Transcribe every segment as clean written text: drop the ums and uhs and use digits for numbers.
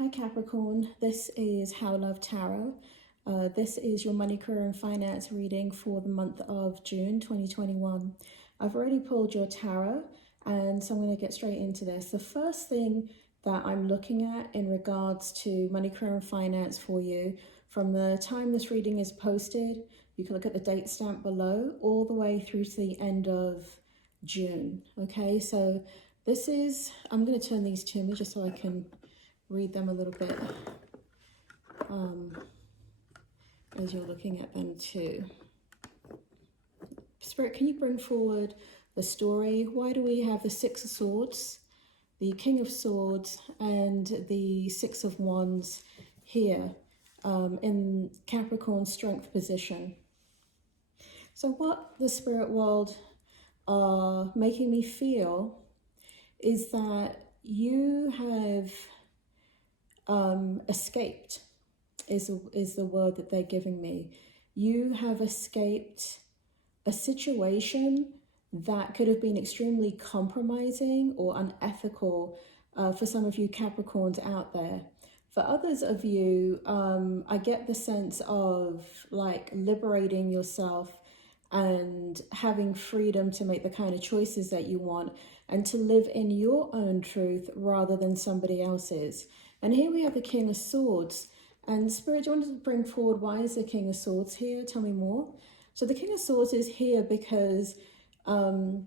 Hi Capricorn, this is How Love Tarot. This is your money, career and finance reading for the month of June 2021. I've already pulled your tarot and so I'm going to get straight into this. The first thing that I'm looking at in regards to money, career and finance for you from the time this reading is posted, you can look at the date stamp below, all the way through to the end of June. Okay, so this is, I'm going to turn these to me just so I can read them a little bit as you're looking at them too. Spirit, can you bring forward the story? Why do we have the Six of Swords, the King of Swords, and the Six of Wands here in Capricorn strength position? So what the spirit world are making me feel is that you have escaped is the word that they're giving me. You have escaped a situation that could have been extremely compromising or unethical for some of you Capricorns out there. For others of you, I get the sense of like liberating yourself and having freedom to make the kind of choices that you want and to live in your own truth rather than somebody else's. And here we have the King of Swords. And Spirit, do you want to bring forward, why is the King of Swords here? Tell me more. So the King of Swords is here because you're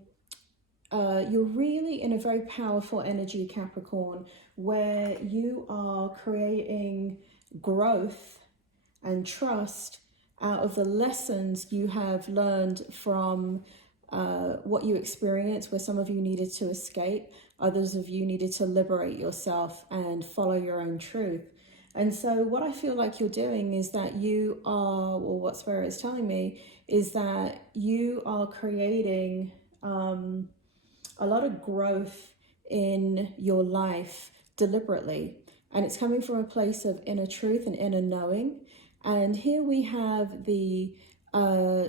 really in a very powerful energy, Capricorn, where you are creating growth and trust out of the lessons you have learned from what you experienced, where some of you needed to escape, others of you needed to liberate yourself and follow your own truth. And so what I feel like you're doing is that you are, or what Spirit is telling me, is that you are creating a lot of growth in your life deliberately. And it's coming from a place of inner truth and inner knowing. And here we have the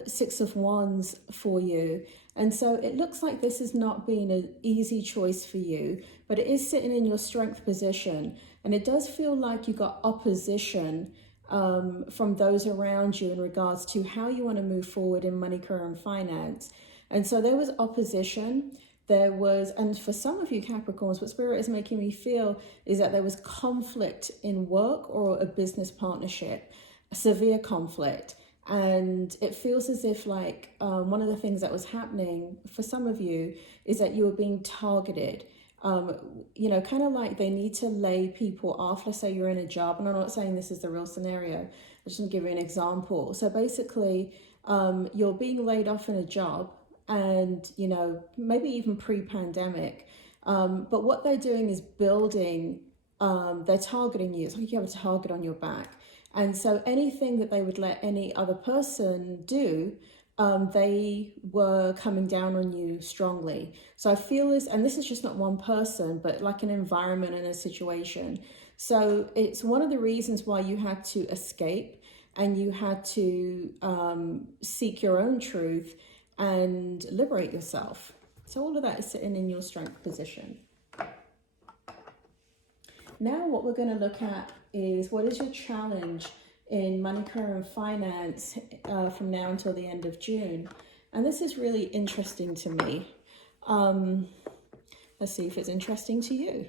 Six of Wands for you. And so it looks like this has not been an easy choice for you, but it is sitting in your strength position. And it does feel like you got opposition from those around you in regards to how you want to move forward in money, career and finance. And so there was opposition. There was, and for some of you Capricorns, what Spirit is making me feel is that there was conflict in work or a business partnership, a severe conflict. And it feels as if like one of the things that was happening for some of you is that you were being targeted. You know, kind of like they need to lay people off. Let's say you're in a job, and I'm not saying this is the real scenario. I'm just going to give you an example. So basically, you're being laid off in a job, and, you know, maybe even pre-pandemic. But what they're doing is building, they're targeting you. It's like you have a target on your back. And so anything that they would let any other person do, they were coming down on you strongly. So I feel this, and this is just not one person, but like an environment and a situation. So it's one of the reasons why you had to escape and you had to seek your own truth and liberate yourself. So all of that is sitting in your strength position. Now what we're going to look at is what is your challenge in money, career and finance from now until the end of June. And this is really interesting to me. Let's see if it's interesting to you.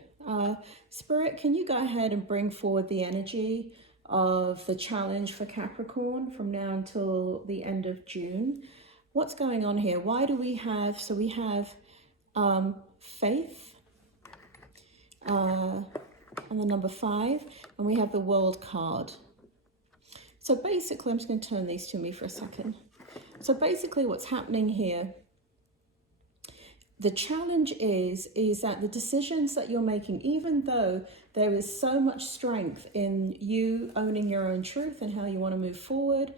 Spirit, can you go ahead and bring forward the energy of the challenge for Capricorn from now until the end of June? What's going on here? Why do we have, so we have faith, and the number 5, and we have the World card. So basically, I'm just going to turn these to me for a second. So basically what's happening here, the challenge is that the decisions that you're making, even though there is so much strength in you owning your own truth and how you want to move forward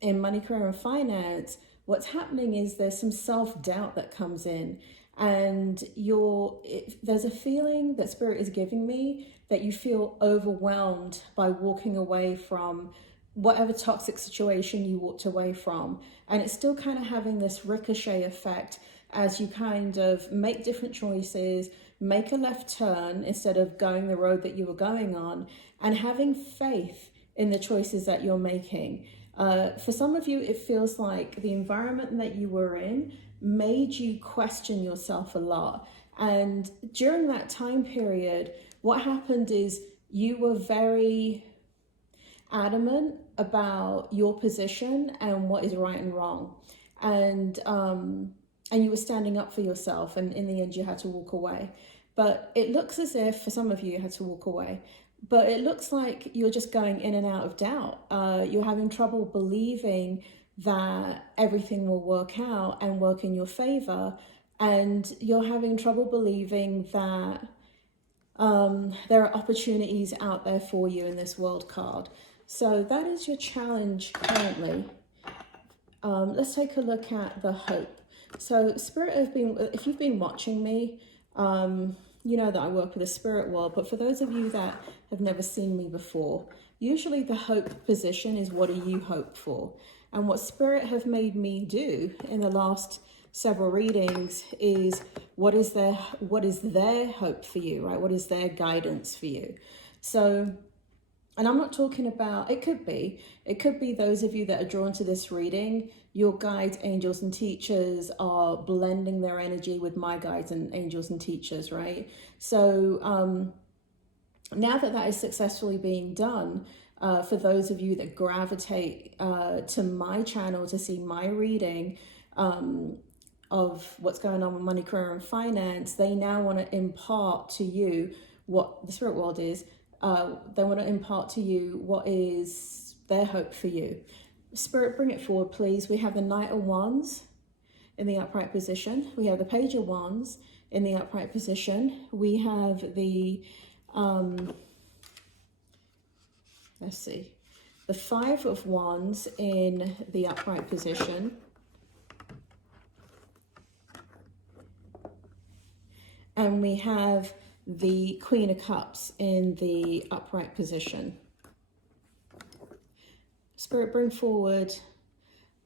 in money, career and finance, what's happening is there's some self-doubt that comes in. And there's a feeling that Spirit is giving me that you feel overwhelmed by walking away from whatever toxic situation you walked away from. And it's still kind of having this ricochet effect as you kind of make different choices, make a left turn instead of going the road that you were going on, and having faith in the choices that you're making. For some of you, it feels like the environment that you were in made you question yourself a lot. And during that time period, what happened is you were very adamant about your position and what is right and wrong. And you were standing up for yourself, and in the end you had to walk away. But it looks as if, for some of you, you had to walk away. But it looks like you're just going in and out of doubt. You're having trouble believing that everything will work out and work in your favor. And you're having trouble believing that there are opportunities out there for you in this world card. So that is your challenge currently. Let's take a look at the hope. So Spirit have been, if you've been watching me, you know that I work with the spirit world, but for those of you that have never seen me before, usually the hope position is, what do you hope for? And what Spirit have made me do in the last several readings is, what is their hope for you, right? What is their guidance for you? So, and I'm not talking about, it could be those of you that are drawn to this reading, your guides, angels, and teachers are blending their energy with my guides and angels and teachers, right? So now that is successfully being done, for those of you that gravitate to my channel to see my reading of what's going on with money, career, and finance, they now want to impart to you what the spirit world is. They want to impart to you what is their hope for you. Spirit, bring it forward, please. We have the Knight of Wands in the upright position. We have the Page of Wands in the upright position. We have the, let's see, the Five of Wands in the upright position. And we have the Queen of Cups in the upright position. Spirit, bring forward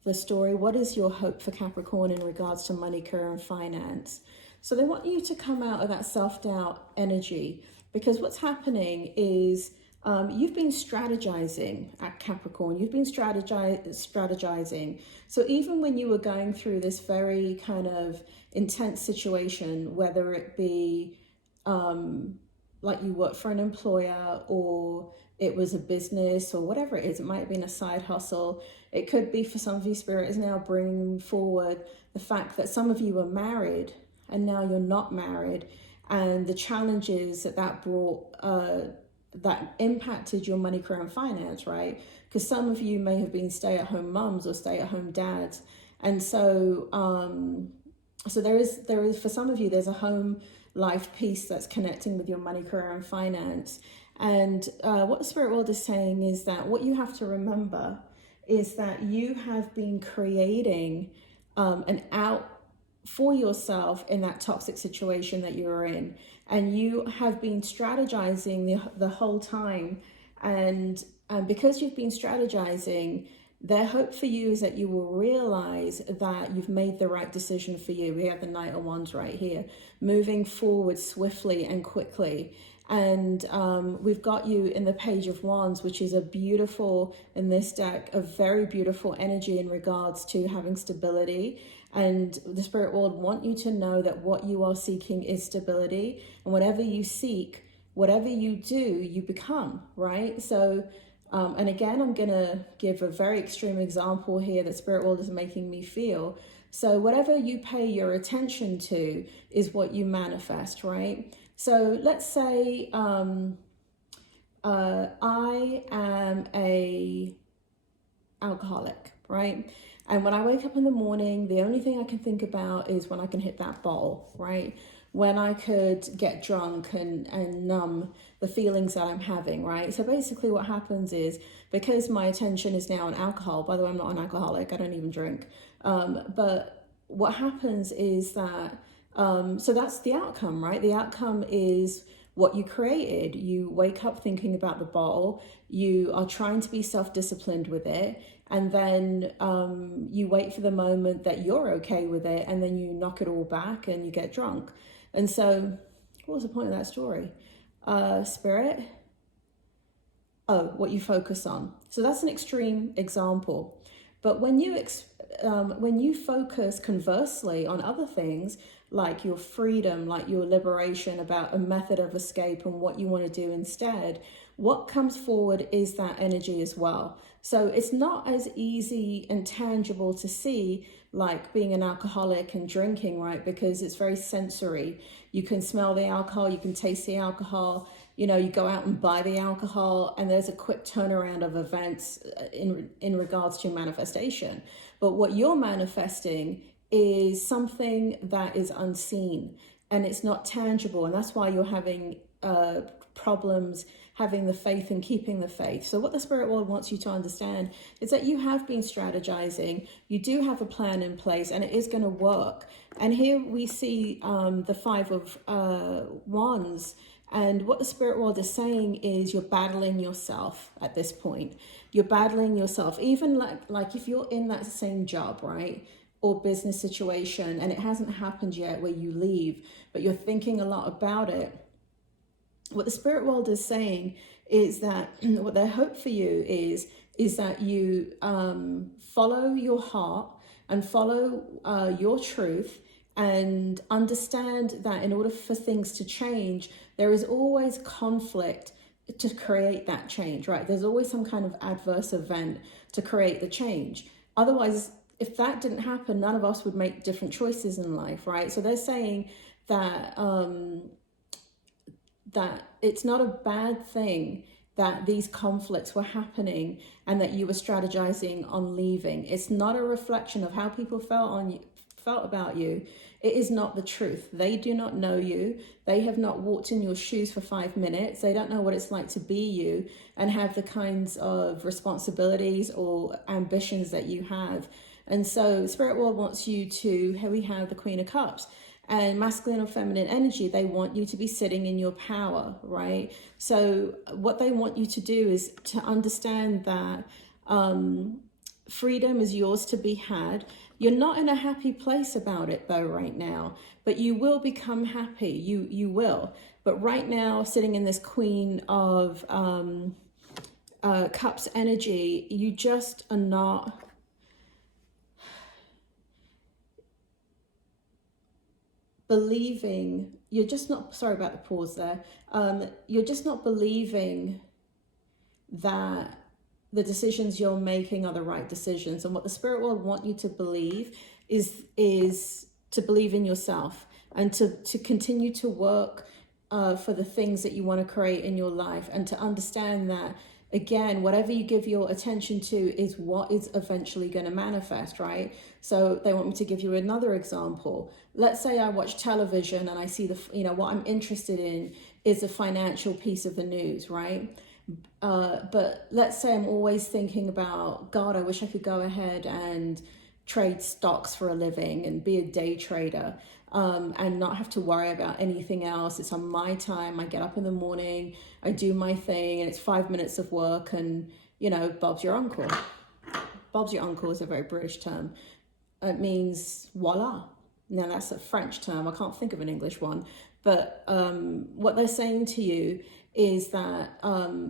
the story. What is your hope for Capricorn in regards to money, career, and finance? So they want you to come out of that self-doubt energy, because what's happening is you've been strategizing at Capricorn. You've been strategizing. So even when you were going through this very kind of intense situation, whether it be like you work for an employer, or it was a business, or whatever it is, it might have been a side hustle. It could be, for some of you, Spirit is now bringing forward the fact that some of you were married and now you're not married, and the challenges that brought, that impacted your money, career, and finance, right? Because some of you may have been stay-at-home mums or stay-at-home dads. And so, so there is, for some of you, there's a home life piece that's connecting with your money, career, and finance. And what the spirit world is saying is that what you have to remember is that you have been creating an out for yourself in that toxic situation that you're in. And you have been strategizing the whole time. And because you've been strategizing, their hope for you is that you will realize that you've made the right decision for you. We have the Knight of Wands right here, moving forward swiftly and quickly. And we've got you in the Page of Wands, which is a beautiful, in this deck, a very beautiful energy in regards to having stability. And the spirit world want you to know that what you are seeking is stability. And whatever you seek, whatever you do, you become, right? So, and again, I'm going to give a very extreme example here that spirit world is making me feel. So whatever you pay your attention to is what you manifest, right? So let's say I am a alcoholic, right? And when I wake up in the morning, the only thing I can think about is when I can hit that bottle, right? When I could get drunk and numb the feelings that I'm having, right? So basically what happens is, because my attention is now on alcohol, by the way, I'm not an alcoholic, I don't even drink. But what happens is that, so that's the outcome, right? The outcome is what you created. You wake up thinking about the bottle, you are trying to be self-disciplined with it, and then you wait for the moment that you're okay with it, and then you knock it all back and you get drunk. And so what was the point of that story? Spirit. Oh, what you focus on. So that's an extreme example. But when you focus conversely on other things, like your freedom, like your liberation, about a method of escape and what you want to do instead, what comes forward is that energy as well. So it's not as easy and tangible to see like being an alcoholic and drinking, right? Because it's very sensory. You can smell the alcohol, you can taste the alcohol, you know, you go out and buy the alcohol, and there's a quick turnaround of events in regards to manifestation. But what you're manifesting is something that is unseen and it's not tangible. And that's why you're having problems having the faith and keeping the faith. So what the spirit world wants you to understand is that you have been strategizing, you do have a plan in place, and it is going to work. And here we see the Five of Wands. And what the spirit world is saying is you're battling yourself at this point. You're battling yourself, even like if you're in that same job, right? Or business situation, and it hasn't happened yet where you leave, but you're thinking a lot about it. What the spirit world is saying is that what their hope for you is that you follow your heart and follow your truth, and understand that in order for things to change, there is always conflict to create that change, right? There's always some kind of adverse event to create the change. Otherwise, if that didn't happen, none of us would make different choices in life, right? So they're saying that that it's not a bad thing that these conflicts were happening and that you were strategizing on leaving. It's not a reflection of how people felt about you. It is not the truth. They do not know you. They have not walked in your shoes for 5 minutes. They don't know what it's like to be you and have the kinds of responsibilities or ambitions that you have. And so Spirit World wants you to, here we have the Queen of Cups. And masculine or feminine energy, they want you to be sitting in your power, right? So what they want you to do is to understand that freedom is yours to be had. You're not in a happy place about it though right now, but you will become happy. You will. But right now, sitting in this Queen of Cups energy, you just are not believing, you're just not, sorry about the pause there, you're just not believing that the decisions you're making are the right decisions. And what the spirit world want you to believe is to believe in yourself and to continue to work for the things that you want to create in your life, and to understand that, again, whatever you give your attention to is what is eventually going to manifest, right? So they want me to give you another example. Let's say I watch television and I see what I'm interested in is a financial piece of the news, right? But let's say I'm always thinking about, God, I wish I could go ahead and trade stocks for a living and be a day trader, and not have to worry about anything else. It's on my time. I get up in the morning, I do my thing, and it's 5 minutes of work, and, Bob's your uncle. Bob's your uncle is a very British term. It means voila. Now that's a French term. I can't think of an English one. But what they're saying to you is that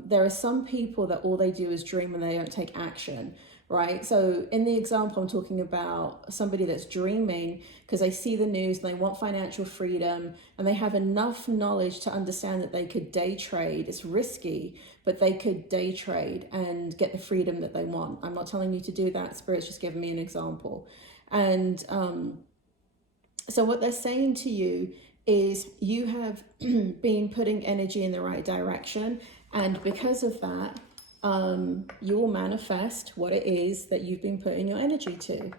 there are some people that all they do is dream and they don't take action, right? So in the example, I'm talking about somebody that's dreaming because they see the news and they want financial freedom, and they have enough knowledge to understand that they could day trade. It's risky, but they could day trade and get the freedom that they want. I'm not telling you to do that. Spirit's just giving me an example. And so what they're saying to you is you have been putting energy in the right direction, and because of that, you will manifest what it is that you've been putting your energy to.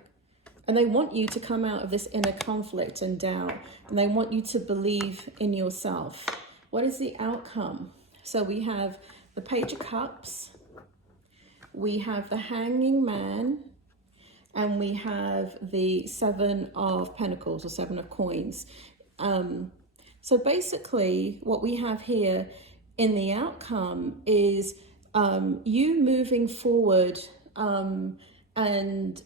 And they want you to come out of this inner conflict and doubt, and they want you to believe in yourself. What is the outcome? So we have the Page of Cups, we have the Hanging Man, and we have the Seven of Pentacles or Seven of Coins. So basically what we have here in the outcome is you moving forward and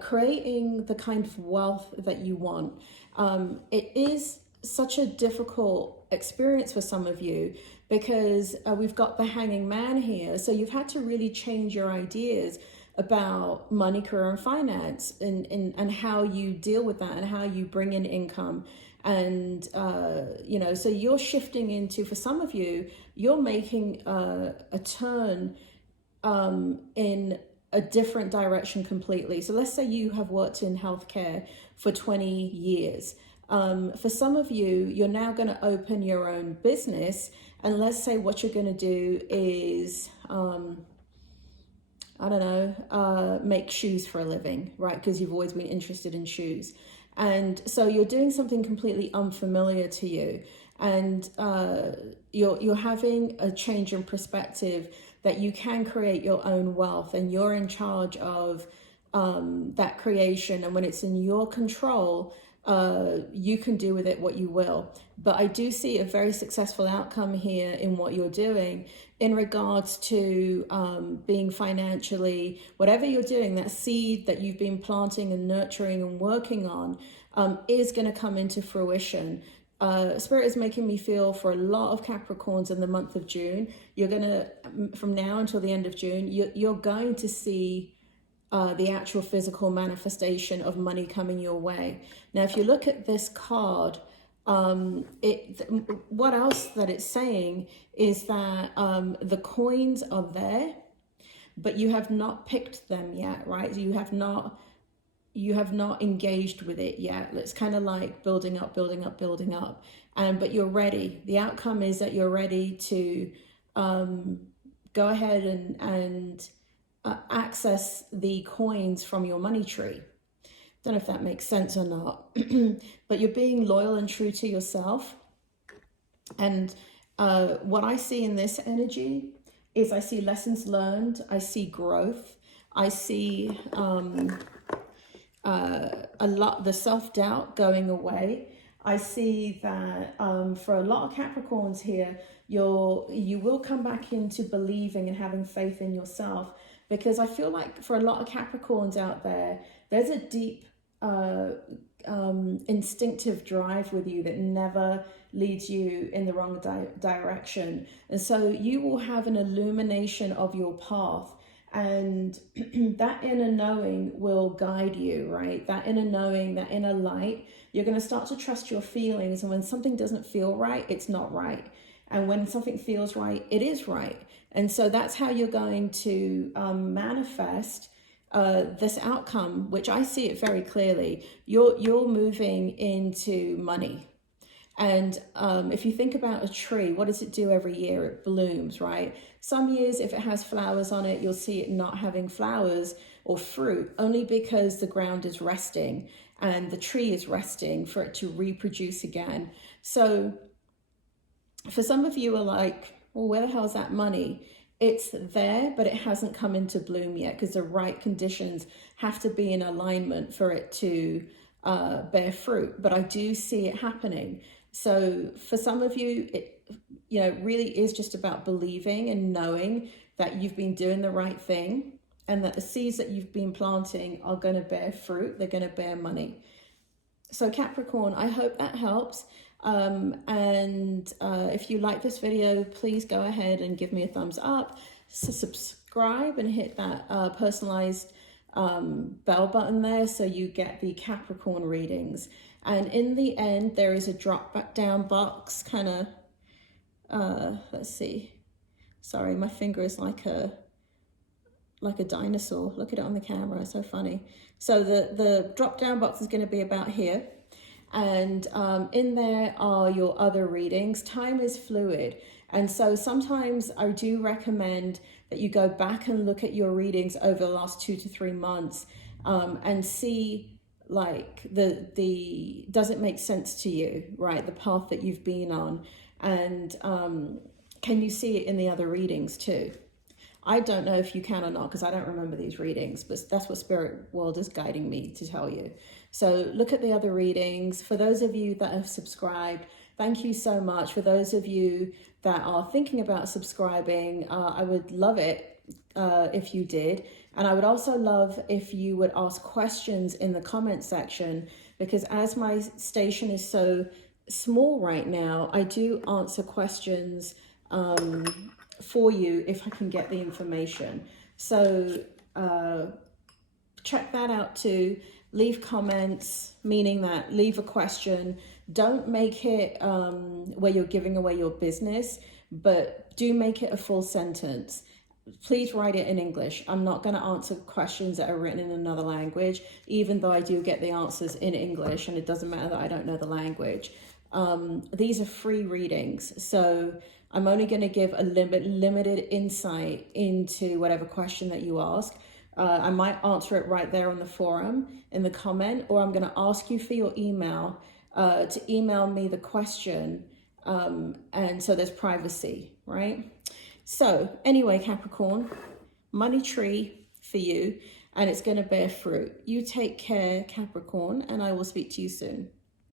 creating the kind of wealth that you want. It is such a difficult experience for some of you, because we've got the Hanging Man here. So you've had to really change your ideas about money, career, and finance, and how you deal with that and how you bring in income. And, you know, so you're shifting into, for some of you, you're making a turn in a different direction completely. So let's say you have worked in healthcare for 20 years. For some of you, you're now going to open your own business. And let's say what you're going to do is, I don't know, make shoes for a living, right? Because you've always been interested in shoes. And so you're doing something completely unfamiliar to you. And you're having a change in perspective that you can create your own wealth, and you're in charge of that creation. And when it's in your control, you can do with it what you will. But I do see a very successful outcome here in what you're doing in regards to being financially, whatever you're doing, that seed that you've been planting and nurturing and working on is going to come into fruition. Spirit is making me feel for a lot of Capricorns in the month of June, you're going to, from now until the end of June, you're going to see the actual physical manifestation of money coming your way. Now, if you look at this card, what else that it's saying is that the coins are there, but you have not picked them yet, right? You have not engaged with it yet. It's kind of like building up, but you're ready. The outcome is that you're ready to go ahead and access the coins from your money tree. Don't know if that makes sense or not, but you're being loyal and true to yourself. And what I see in this energy is I see lessons learned, I see growth, I see a lot, the self-doubt going away. I see that for a lot of Capricorns here, you will come back into believing and having faith in yourself, because I feel like for a lot of Capricorns out there, there's a deep instinctive drive with you that never leads you in the wrong direction. And so you will have an illumination of your path. And that inner knowing will guide you, right? That inner knowing, that inner light, you're going to start to trust your feelings. And when something doesn't feel right, it's not right. And when something feels right, it is right. And so that's how you're going to manifest this outcome, which I see it very clearly. You're moving into money. And if you think about a tree, what does it do every year? It blooms, right? Some years, if it has flowers on it, you'll see it not having flowers or fruit, only because the ground is resting and the tree is resting for it to reproduce again. So for some of you are like, well, where the hell is that money? It's there, but it hasn't come into bloom yet, because the right conditions have to be in alignment for it to bear fruit. But I do see it happening. So for some of you, it really is just about believing and knowing that you've been doing the right thing, and that the seeds that you've been planting are going to bear fruit. They're going to bear money. So Capricorn, I hope that helps. If you like this video, please go ahead and give me a thumbs up. So subscribe and hit that personalized bell button there, so you get the Capricorn readings. And in the end, there is a drop back down box, kind of, let's see. Sorry, my finger is like a dinosaur. Look at it on the camera, so funny. So the drop down box is going to be about here. And in there are your other readings. Time is fluid. And so sometimes I do recommend that you go back and look at your readings over the last 2 to 3 months and see, like, does it make sense to you, right? The path that you've been on. And can you see it in the other readings too? I don't know if you can or not, because I don't remember these readings, but that's what Spirit World is guiding me to tell you. So look at the other readings. For those of you that have subscribed, thank you so much. For those of you that are thinking about subscribing, I would love it if you did. And I would also love if you would ask questions in the comment section, because as my station is so small right now. I do answer questions for you if I can get the information. So check that out too. Leave comments, meaning that leave a question. Don't make it where you're giving away your business, but do make it a full sentence. Please write it in English. I'm not going to answer questions that are written in another language, even though I do get the answers in English, and it doesn't matter that I don't know the language. These are free readings, so I'm only going to give a limited insight into whatever question that you ask. I might answer it right there on the forum in the comment, or I'm going to ask you for your email to email me the question, and so there's privacy, right? So anyway, Capricorn, money tree for you, and it's going to bear fruit. You take care, Capricorn, and I will speak to you soon.